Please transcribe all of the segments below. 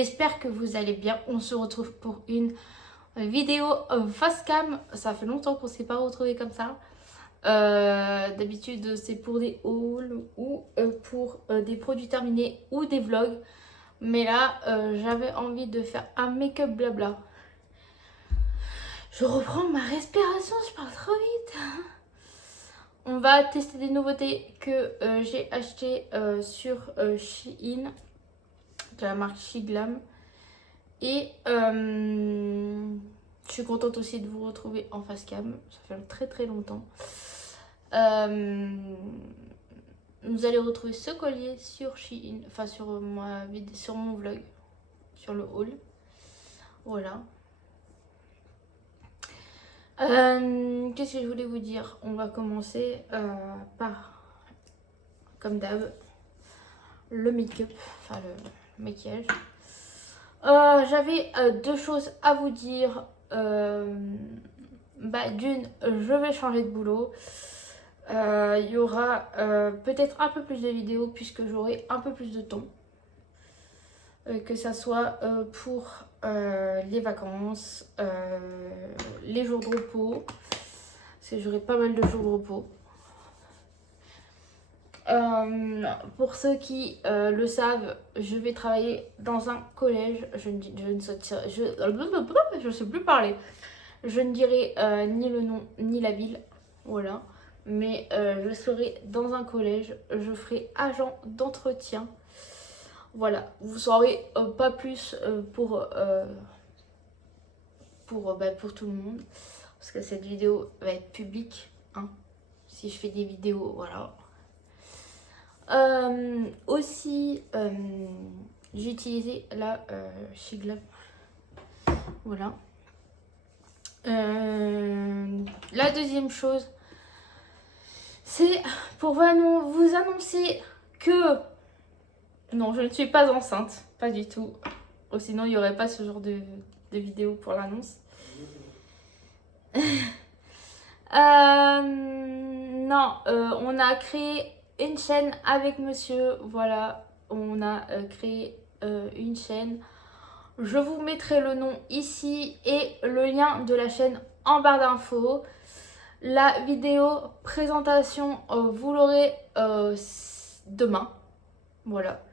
j'espère que vous allez bien. On se retrouve pour une vidéo face cam. Ça fait longtemps qu'on ne s'est pas retrouvés comme ça. D'habitude c'est pour des hauls ou pour des produits terminés ou des vlogs. Mais là j'avais envie de faire un make-up blabla. Je reprends ma respiration, je parle trop vite. On va tester des nouveautés que j'ai achetées sur Shein, de la marque Shiglam. Et je suis contente aussi de vous retrouver en face cam. Ça fait très très longtemps. Vous allez retrouver ce collier sur Shein, enfin sur mon vlog, sur le haul. Voilà. Qu'est-ce que je voulais vous dire? On va commencer par, comme d'hab, le make-up, enfin le maquillage. J'avais deux choses à vous dire. D'une, je vais changer de boulot. Il y aura peut-être un peu plus de vidéos puisque j'aurai un peu plus de temps. Que ça soit pour les vacances, les jours de repos, parce que j'aurai pas mal de jours de repos. Pour ceux qui le savent, je vais travailler dans un collège. Je ne sais plus parler. Je ne dirai ni le nom ni la ville, voilà. Mais je serai dans un collège. Je ferai agent d'entretien. Voilà, vous saurez pas plus pour tout le monde. Parce que cette vidéo va être publique. Hein, si je fais des vidéos, voilà. Aussi, j'ai utilisé la Shiglam. Voilà. La deuxième chose, c'est pour vous annoncer que... Non, je ne suis pas enceinte, pas du tout. Oh, sinon, il n'y aurait pas ce genre de vidéo pour l'annonce. Non, on a créé une chaîne avec monsieur. Voilà, on a créé une chaîne. Je vous mettrai le nom ici et le lien de la chaîne en barre d'infos. La vidéo présentation, vous l'aurez demain. Voilà.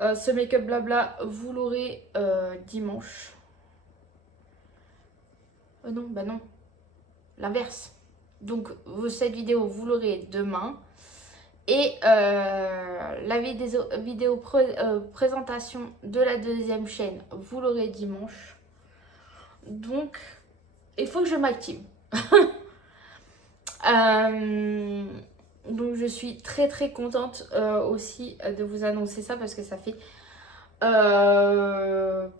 Ce make-up blabla, vous l'aurez dimanche. Non, bah non. L'inverse. Donc, cette vidéo, vous l'aurez demain. Et la vidéo présentation de la deuxième chaîne, vous l'aurez dimanche. Donc, il faut que je m'active. Donc je suis très très contente aussi de vous annoncer ça parce que ça fait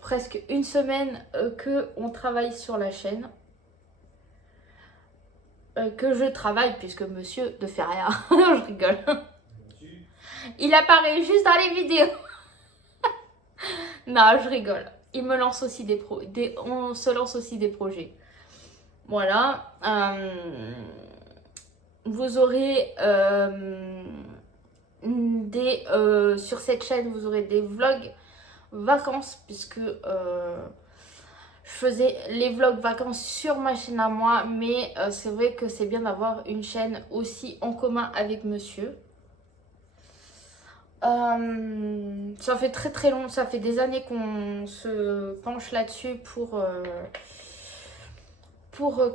presque une semaine qu'on travaille sur la chaîne. Que je travaille puisque monsieur ne fait rien. Non, je rigole. Il apparaît juste dans les vidéos. Non, je rigole. Il me lance aussi on se lance aussi des projets. Voilà. Vous aurez sur cette chaîne, vous aurez des vlogs vacances puisque je faisais les vlogs vacances sur ma chaîne à moi, mais c'est vrai que c'est bien d'avoir une chaîne aussi en commun avec monsieur. Ça fait très très long, ça fait des années qu'on se penche là-dessus pour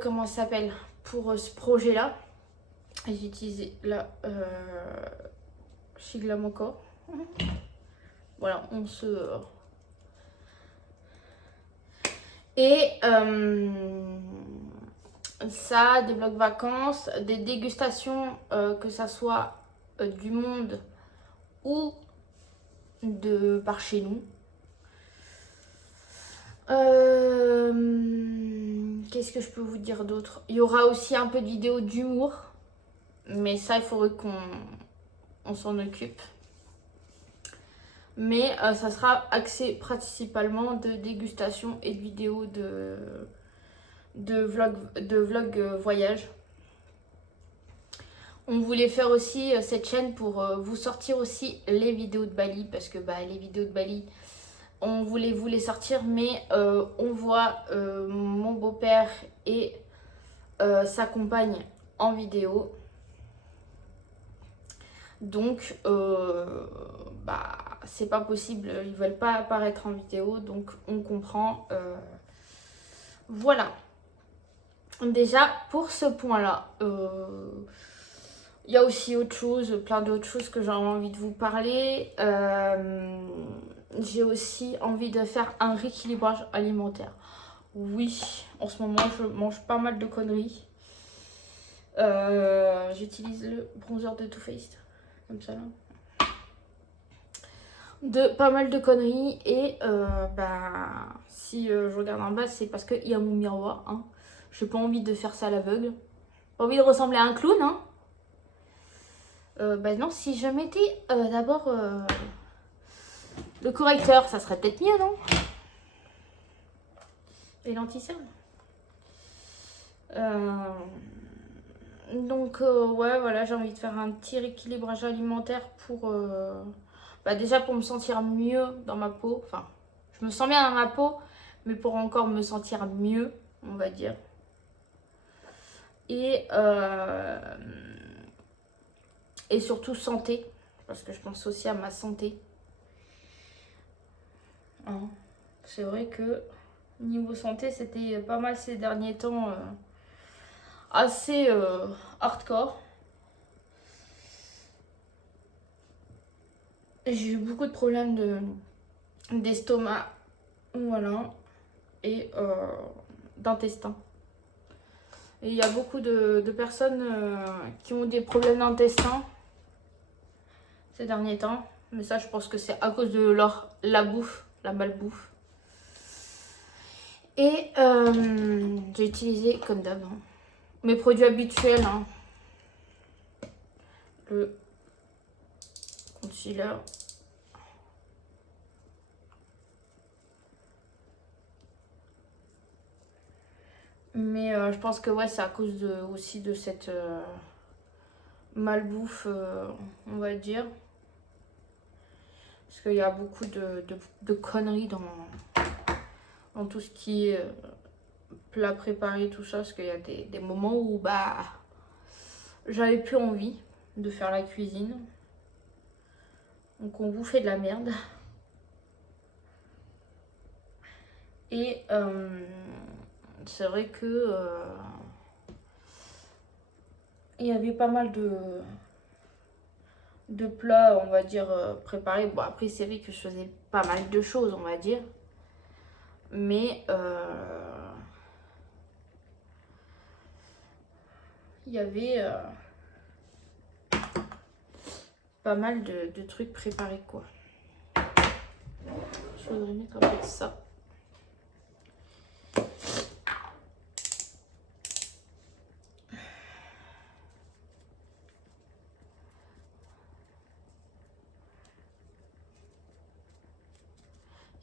comment ça s'appelle, pour ce projet-là. J'ai utilisé la Shiglam encore. Voilà, on se... Et ça, des vlogs vacances, des dégustations, que ça soit du monde ou de par chez nous. Qu'est-ce que je peux vous dire d'autre? Il y aura aussi un peu de vidéos d'humour. Mais ça, il faudrait qu'on s'en occupe. Mais ça sera axé principalement de dégustation et de vidéos de vlog voyage. On voulait faire aussi cette chaîne pour vous sortir aussi les vidéos de Bali. Parce que les vidéos de Bali, on voulait vous les sortir, mais on voit mon beau-père et sa compagne en vidéo. Donc, bah, c'est pas possible, ils veulent pas apparaître en vidéo, donc on comprend. Voilà. Déjà, pour ce point-là, il y a aussi autre chose, plein d'autres choses que j'ai envie de vous parler. J'ai aussi envie de faire un rééquilibrage alimentaire. Oui, en ce moment, je mange pas mal de conneries. J'utilise le bronzer de Too Faced, comme ça là. De pas mal de conneries et bah, si je regarde en bas, c'est parce qu'il y a mon miroir. Hein. J'ai pas envie de faire ça à l'aveugle. Pas envie de ressembler à un clown. Hein. Bah non, si je mettais d'abord le correcteur, ça serait peut-être mieux, non? Et l'anti-cerne. Donc ouais, voilà, j'ai envie de faire un petit rééquilibrage alimentaire pour bah, déjà pour me sentir mieux dans ma peau. Enfin, je me sens bien dans ma peau, mais pour encore me sentir mieux, on va dire. Et surtout santé, parce que je pense aussi à ma santé. Hein. C'est vrai que niveau santé, c'était pas mal ces derniers temps, assez hardcore. J'ai eu beaucoup de problèmes d'estomac, voilà, et d'intestin. Et il y a beaucoup de personnes qui ont des problèmes d'intestin ces derniers temps. Mais ça, je pense que c'est à cause de la bouffe, la malbouffe. Et j'ai utilisé, comme d'hab, hein, mes produits habituels. Hein. Le concealer. Mais je pense que ouais, c'est à cause aussi de cette malbouffe, on va dire. Parce qu'il y a beaucoup de conneries dans tout ce qui est plat préparé, tout ça. Parce qu'il y a des moments où bah j'avais plus envie de faire la cuisine. Donc on bouffait de la merde. Et c'est vrai que il y avait pas mal de plats, on va dire, préparés. Bon, après, c'est vrai que je faisais pas mal de choses, on va dire. Mais il y avait pas mal de trucs préparés, quoi. Je voudrais mettre un peu de ça.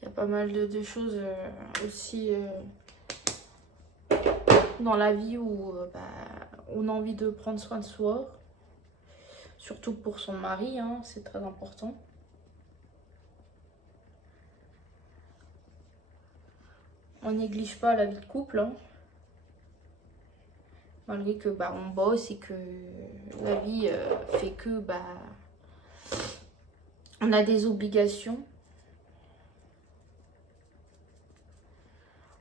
Il y a pas mal de choses aussi dans la vie où bah, on a envie de prendre soin de soi. Surtout pour son mari, hein, c'est très important. On néglige pas la vie de couple. Hein. Malgré que bah, on bosse et que la vie fait que bah, on a des obligations.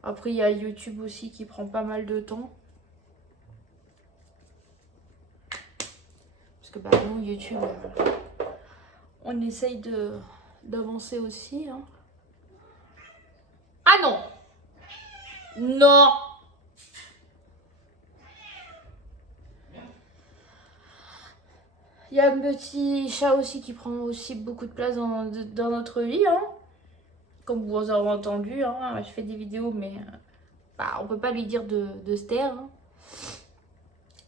Après, il y a YouTube aussi qui prend pas mal de temps. Parce que bah, nous, YouTube, on essaye d'avancer aussi. Hein. Ah non! Non! Il y a un petit chat aussi qui prend aussi beaucoup de place dans notre vie. Hein. Comme vous avez entendu, hein, je fais des vidéos, mais bah, on peut pas lui dire de se taire. Hein.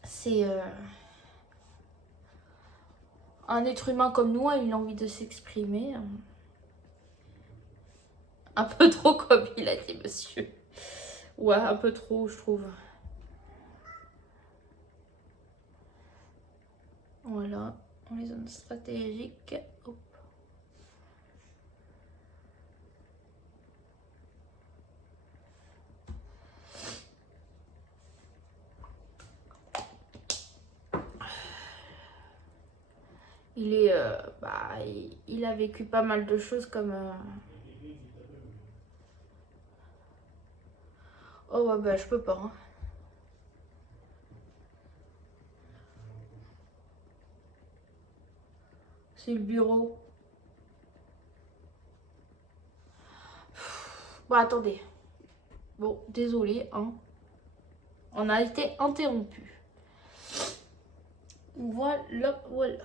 C'est un être humain comme nous, il a envie de s'exprimer. Un peu trop, comme il a dit, monsieur. Ouais, un peu trop, je trouve. Voilà, dans les zones stratégiques. Hop. Il est, il a vécu pas mal de choses comme... Oh ouais, bah je peux pas. Hein. C'est le bureau. Bon, attendez. Bon, désolé, hein. On a été interrompu. Voilà, voilà.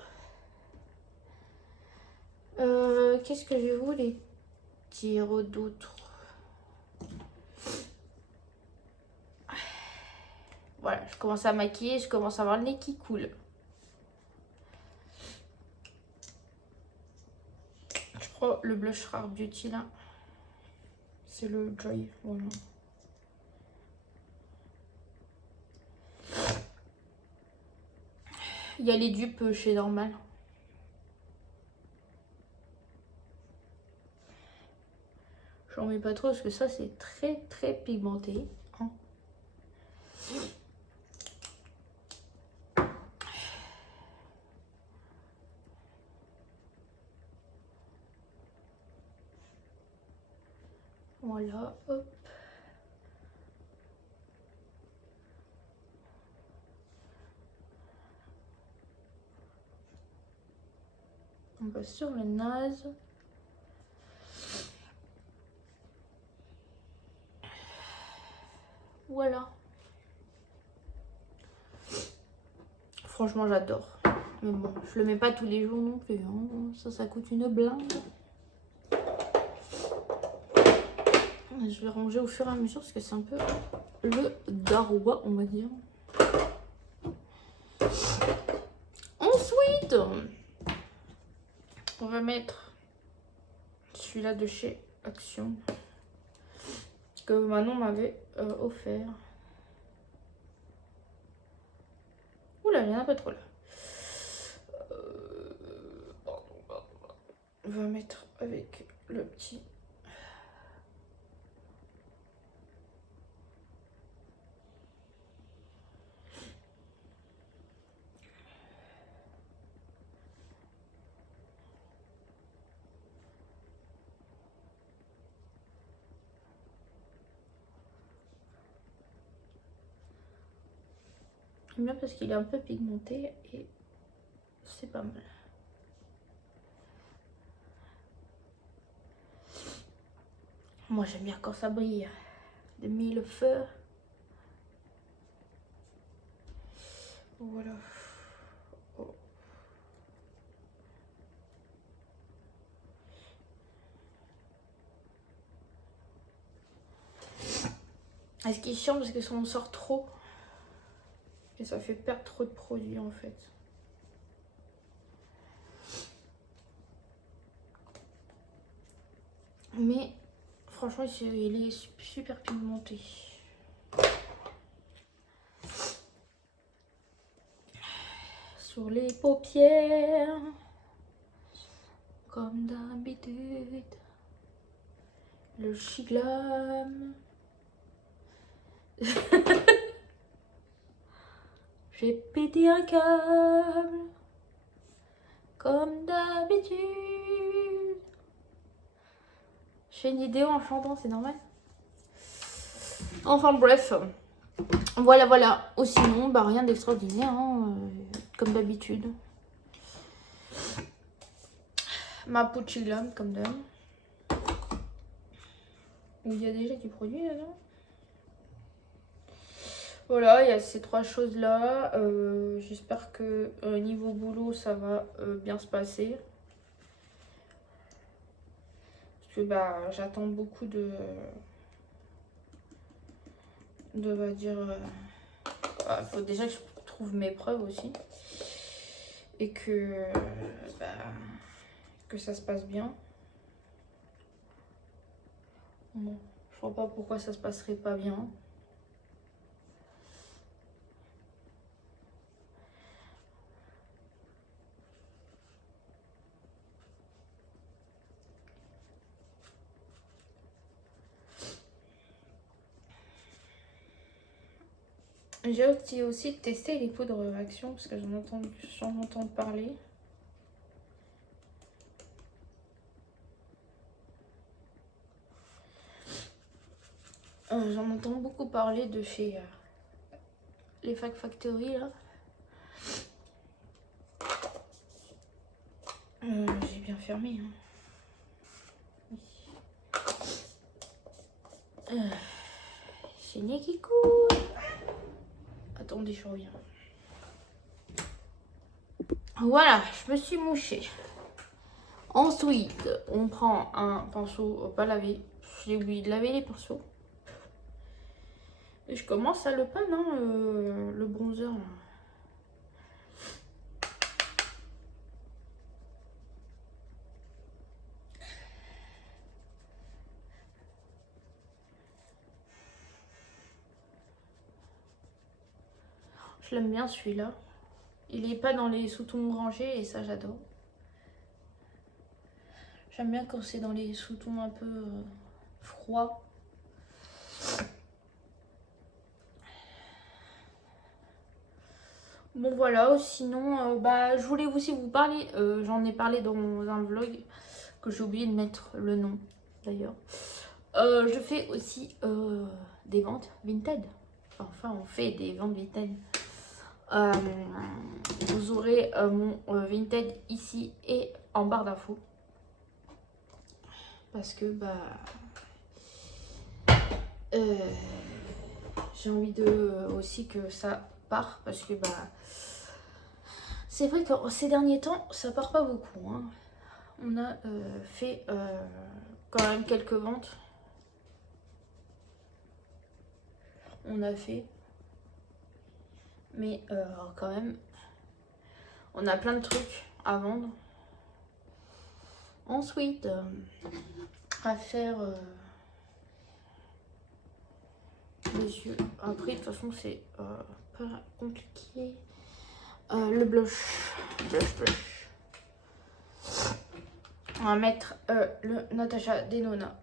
Qu'est-ce que je voulais dire d'autre? Voilà, je commence à maquiller, je commence à avoir le nez qui coule. Je prends le blush Rare Beauty là. C'est le Joy, voilà. Il y a les dupes chez Normal. J'en mets pas trop parce que ça c'est très pigmenté. Hein. Voilà, hop. On va sur le nase. Voilà. Franchement, j'adore. Mais bon, je le mets pas tous les jours non plus. Hein. Ça coûte une blinde. Je vais ranger au fur et à mesure parce que c'est un peu le daroua, on va dire. Ensuite, on va mettre celui-là de chez Action que Manon m'avait offert. Oula, il y en a pas trop là. On va mettre avec le petit. J'aime bien parce qu'il est un peu pigmenté et c'est pas mal. Moi j'aime bien quand ça brille de mille feux. Voilà. Oh. Et ce qui est chiant parce que ça en sort trop. Et ça fait perdre trop de produits en fait. Mais franchement il est super pigmenté. Sur les paupières. Comme d'habitude. Le Chiglam. J'ai pété un câble. Comme d'habitude. Je fais une vidéo en chantant, c'est normal. Enfin bref. Voilà. Ou sinon, bah rien d'extraordinaire, hein, comme d'habitude. Ma peau de Chiglam, comme d'hab. Il y a déjà du produit là-dedans. Voilà, il y a ces trois choses-là. J'espère que niveau boulot, ça va bien se passer. Parce que bah, j'attends beaucoup on va dire... faut déjà que je trouve mes preuves aussi. Et que, que ça se passe bien. Bon, je vois pas pourquoi ça se passerait pas bien. J'ai aussi testé les poudres Action parce que j'en entends parler. J'en entends beaucoup parler de chez les Fac Factory là. J'ai bien fermé. Hein. C'est nez qui coule. Attendez, je reviens. Voilà, je me suis mouchée. Ensuite, on prend un pinceau pas lavé. J'ai oublié de laver les pinceaux. Et je commence à le pan, hein, le bronzer. Là. Je l'aime bien celui-là. Il est pas dans les sous-tons orangés et ça j'adore. J'aime bien quand c'est dans les sous-tons un peu froids. Bon voilà, sinon je voulais aussi vous parler, j'en ai parlé dans un vlog que j'ai oublié de mettre le nom d'ailleurs. Je fais aussi des ventes Vinted. Enfin, on fait des ventes Vinted. Vous aurez mon Vinted ici et en barre d'infos. Parce que j'ai envie aussi que ça part. Parce que c'est vrai que ces derniers temps, ça part pas beaucoup. Hein. On a fait quand même quelques ventes. On a fait. Mais quand même, on a plein de trucs à vendre. Ensuite, à faire les yeux. Après, de toute façon, c'est pas compliqué. Le blush. Blush. On va mettre le Natasha Denona.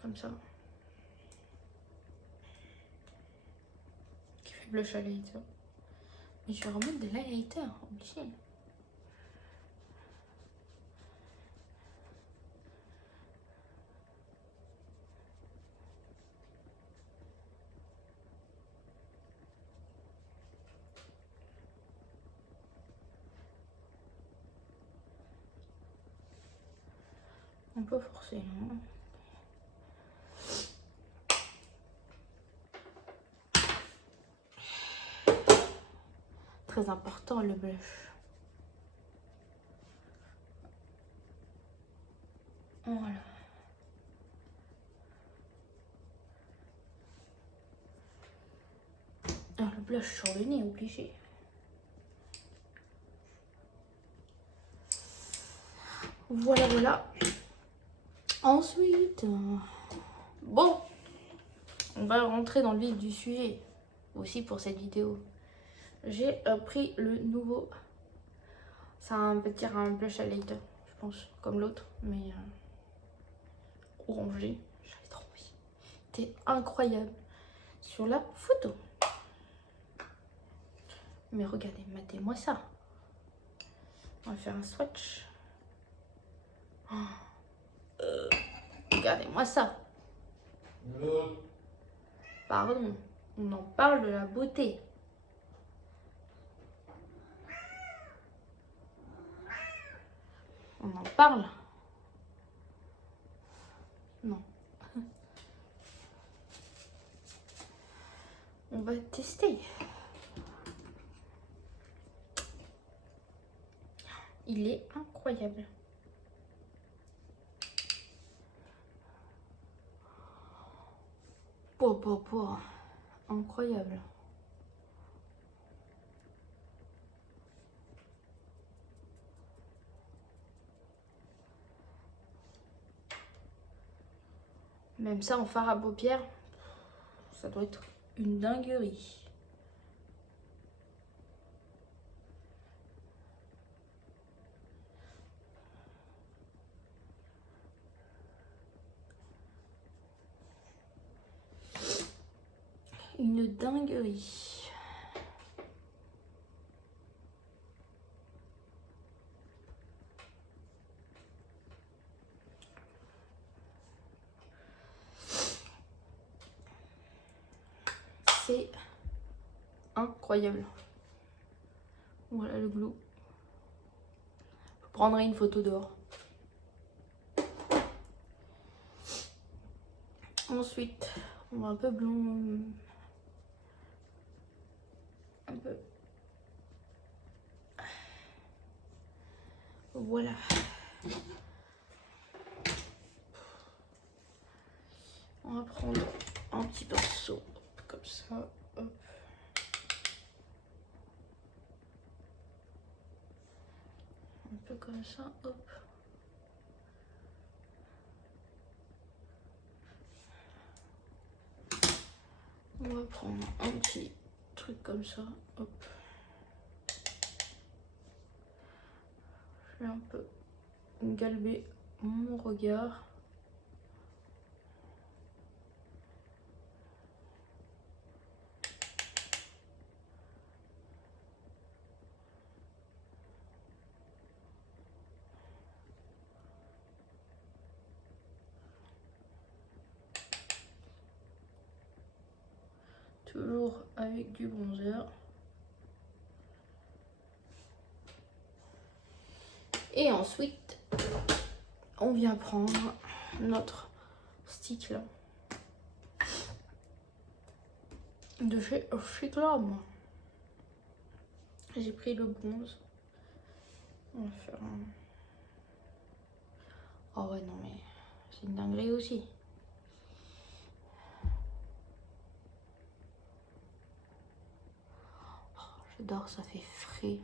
Comme ça. Qui fait blush highlighter. Mais je vais remettre des highlighters, obligé. Un peu forcé, hein. Très important le blush. Voilà. Alors le blush sur le nez, obligé. Voilà. Ensuite, bon, on va rentrer dans le vif du sujet aussi pour cette vidéo. J'ai pris le nouveau, ça veut dire un blush highlighter, je pense, comme l'autre, mais orangé. J'avais trop envie. C'était incroyable sur la photo. Mais regardez, matez-moi ça. On va faire un swatch. Regardez-moi ça. Pardon, on en parle de la beauté. On en parle. Non. On va tester. Il est incroyable. Incroyable. Même ça en fard à paupières, ça doit être une dinguerie. Une dinguerie. c'est incroyable. Voilà le glue. Je prendrai une photo dehors. Ensuite, on va un peu blond. Un peu. Voilà. On va prendre un petit pinceau comme ça. Hop. Un peu comme ça. Hop. On va prendre un petit truc comme ça. Hop. Je vais un peu galber mon regard. Toujours avec du bronzer. Et ensuite, on vient prendre notre stick là. De chez Glam. J'ai pris le bronze. On va faire un... Oh ouais, non mais c'est une dinguerie aussi. Oh, j'adore, ça fait frais.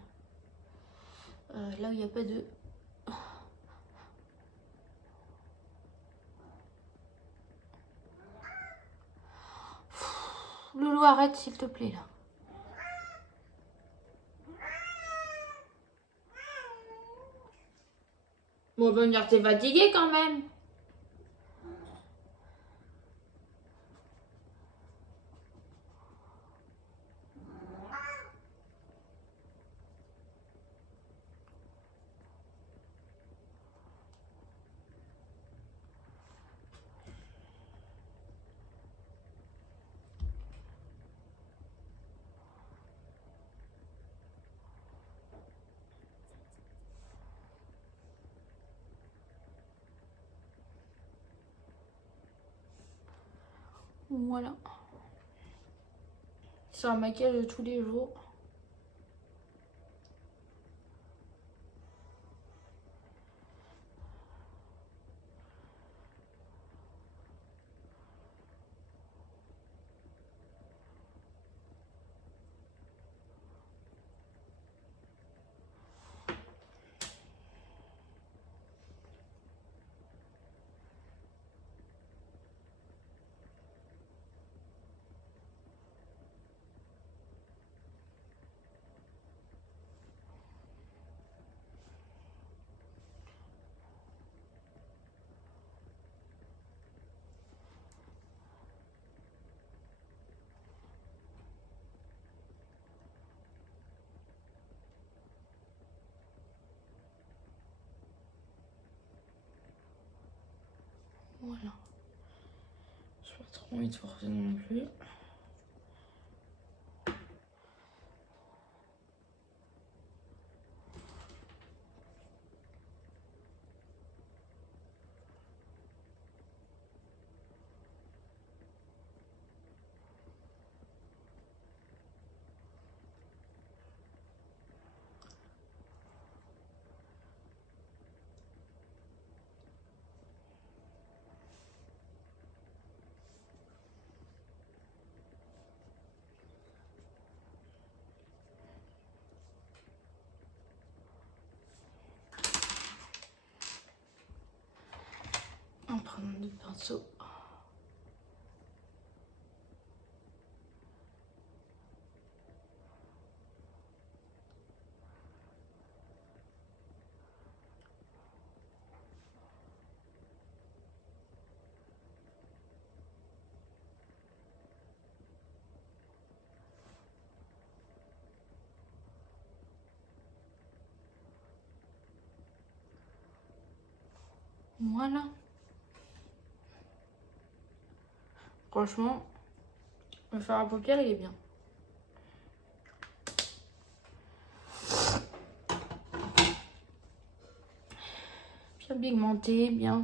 Là où il n'y a pas de... Loulou, arrête s'il te plaît là. Bon, va me dire t'es fatigué quand même. Voilà. C'est un maquillage de tous les jours. Voilà. Je n'ai pas trop envie de forcer non plus. On prend le pinceau. Voilà. Franchement, Le fard à paupières, il est bien. Bien pigmenté, bien...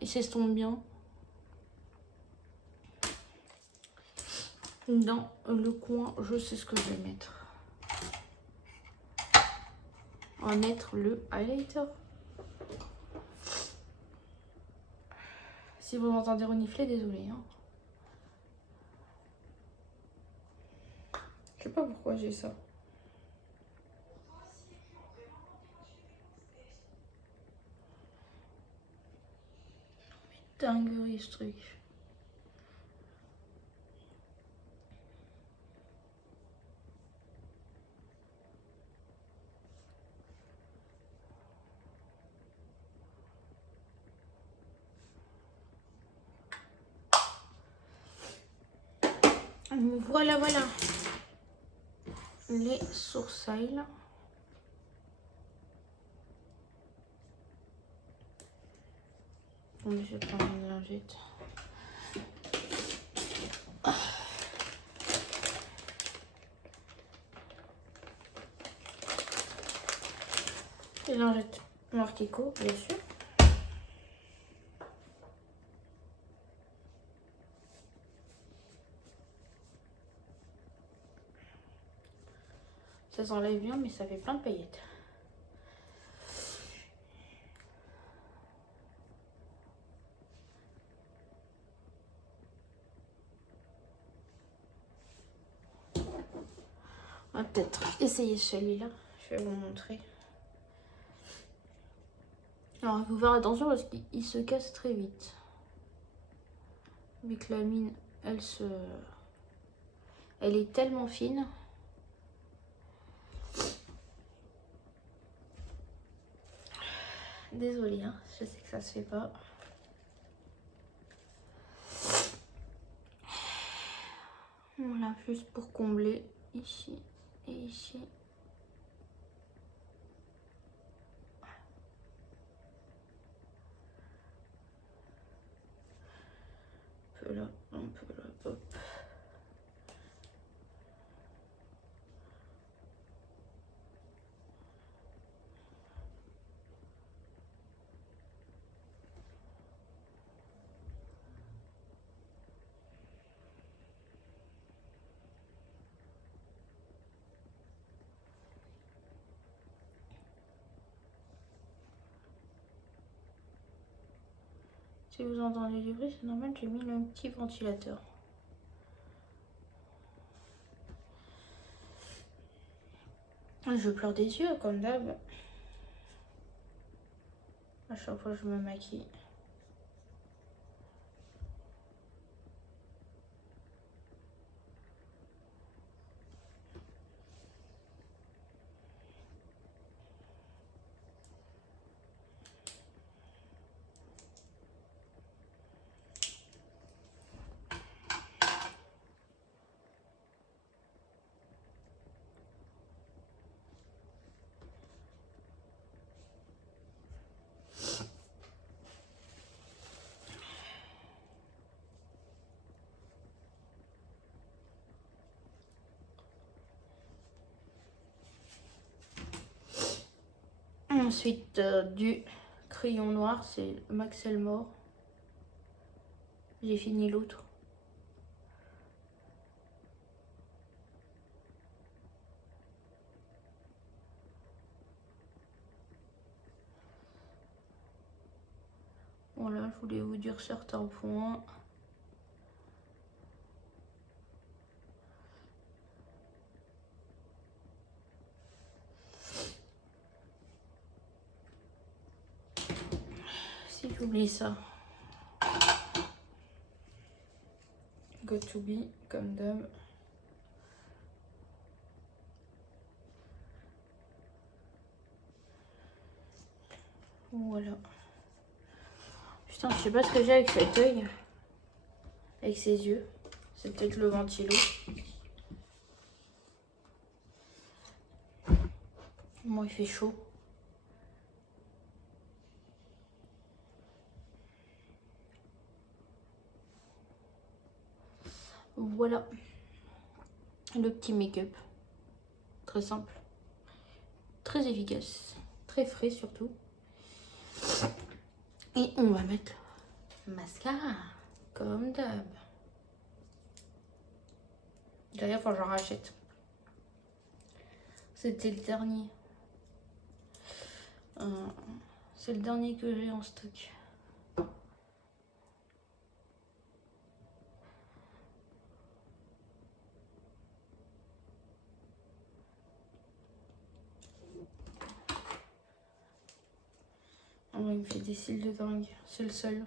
il s'estompe bien. Dans le coin, je sais ce que je vais mettre. On va mettre le highlighter. Si vous m'entendez renifler, désolé. Hein. Je sais pas pourquoi j'ai ça. Dinguerie ce truc. Voilà, voilà. Les sourcils. Bon, je vais prendre une lingette. Les lingettes Marquico, bien sûr. Ça s'enlève bien, mais ça fait plein de paillettes. On va peut-être essayer celui-là. Je vais vous montrer. Alors, il faut faire attention parce qu'il se casse très vite. Vu que la mine, elle est tellement fine. Désolée, hein, je sais que ça se fait pas. Voilà, juste pour combler ici et ici. Un peu là, un peu là, hop. Si vous entendez du bruit, c'est normal, j'ai mis le petit ventilateur. Je pleure des yeux, comme d'hab. À chaque fois, je me maquille. Ensuite, du crayon noir, c'est Max Elmore. J'ai fini l'autre. Voilà, je voulais vous dire certains points. Si j'oublie ça. Got to be, comme d'hab. Voilà. Putain, je sais pas ce que j'ai avec cet œil. Avec ses yeux. C'est peut-être le ventilo. Moi, il fait chaud. Voilà. le petit make-up. Très simple. Très efficace. Très frais surtout. Et on va mettre le mascara. Comme d'hab. D'ailleurs, faut que j'en rachète. C'était le dernier. C'est le dernier que j'ai en stock. Oh, il me fait des cils de dingue. C'est le seul.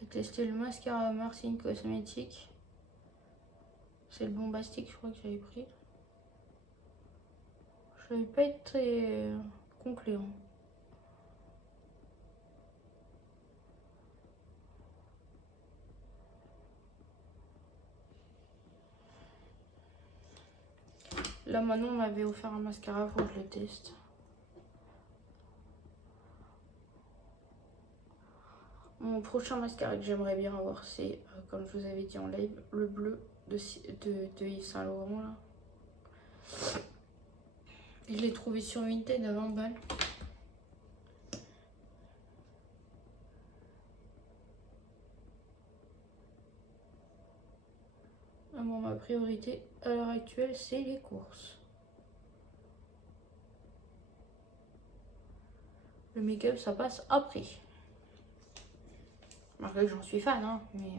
J'ai testé le mascara Marcine Cosmétique. C'est le bombastique, je crois que j'avais pris. Je vais pas être très concluant. Là maintenant on m'avait offert un mascara, faut que je le teste. Mon prochain mascara que j'aimerais bien avoir, c'est, comme je vous avais dit en live, le bleu de Yves Saint Laurent là. Je l'ai trouvé sur Vinted à 20 balles. Bon, ma priorité à l'heure actuelle, c'est les courses. Le make-up, ça passe après. Malgré que j'en suis fan, hein, mais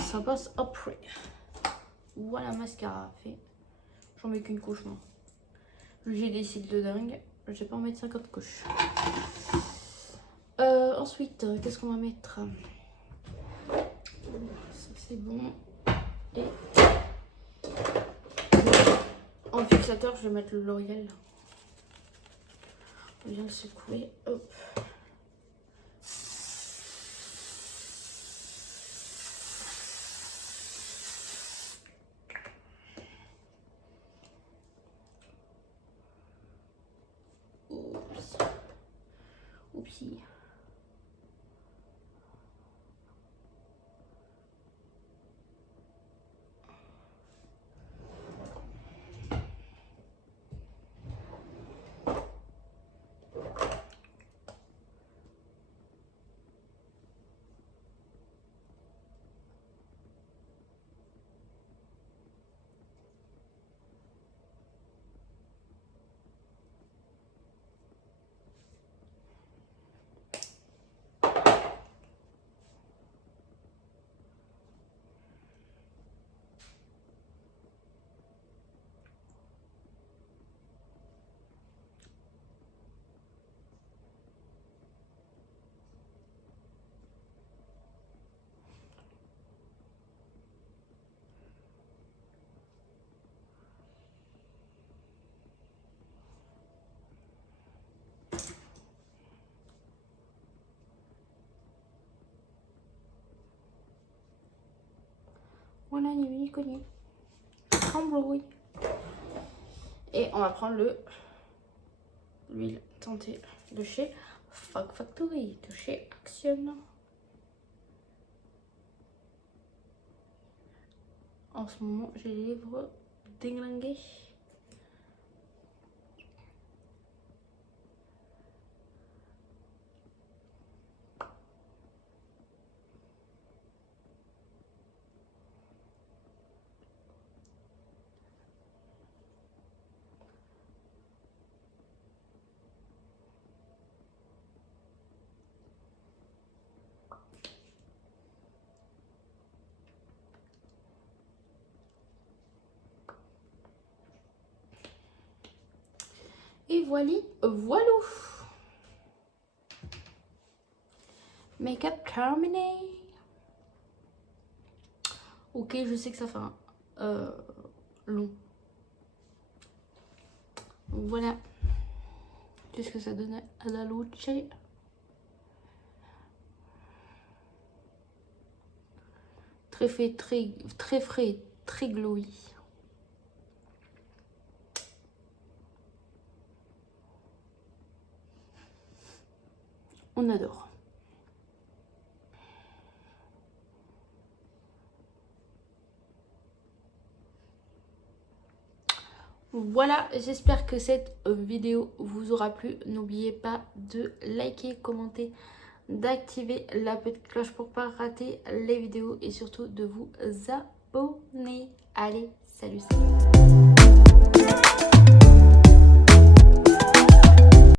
ça passe après. Voilà, mascara fait. J'en mets qu'une couche, moi. J'ai des cils de dingue. Je vais pas en mettre 50 couches. Ensuite, qu'est-ce qu'on va mettre? Ça, c'est bon. Et en fixateur, je vais mettre le L'Oréal. On vient le secouer. Hop. Oups. Oupsie. Voilà, ni connu. Embrouille. Et on va prendre l'huile teintée de chez Fog Factory, de chez Action. En ce moment, j'ai les lèvres déglinguées. Et voilà, voilou. Make-up terminé. Ok, je sais que ça fait un long. Voilà. Qu'est-ce que ça donne à la luce? Très fait, très frais, très glowy. on adore. Voilà, j'espère que cette vidéo vous aura plu. N'oubliez pas de liker, commenter, d'activer la petite cloche pour ne pas rater les vidéos et surtout de vous abonner. Allez, salut, salut.